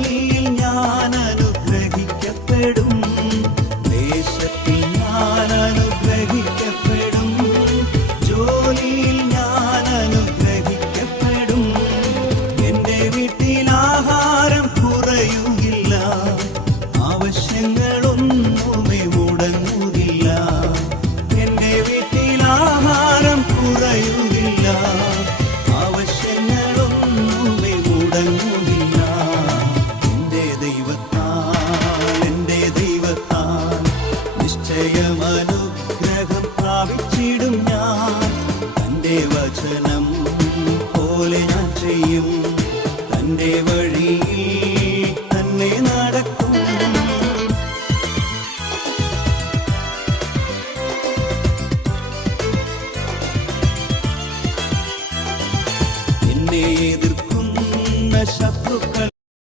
ജോലിയിൽ ഞാൻ അനുഗ്രഹിക്കപ്പെടും, ദേശത്തിൽ ഞാൻ അനുഗ്രഹിക്കപ്പെടും, ജോലിയിൽ ഞാൻ അനുഗ്രഹിക്കപ്പെടും. എന്റെ വീട്ടിൽ ആഹാരം കുറയുകയില്ല, ആവശ്യങ്ങളൊന്നുമേ മുടങ്ങുകയില്ല. എന്റെ വീട്ടിൽ ആഹാരം കുറയുകയില്ല, ആവശ്യങ്ങളൊന്നുമേ മുടങ്ങുകയില്ല. എന്റെ ദൈവത്താൽ നിശ്ചയം അനുഗ്രഹം പ്രാപിച്ചിടും ഞാൻ. തന്റെ വചനം പോലെ ഞാൻ ചെയ്യും, തന്റെ വഴിയിൽ തന്നെ നടക്കും.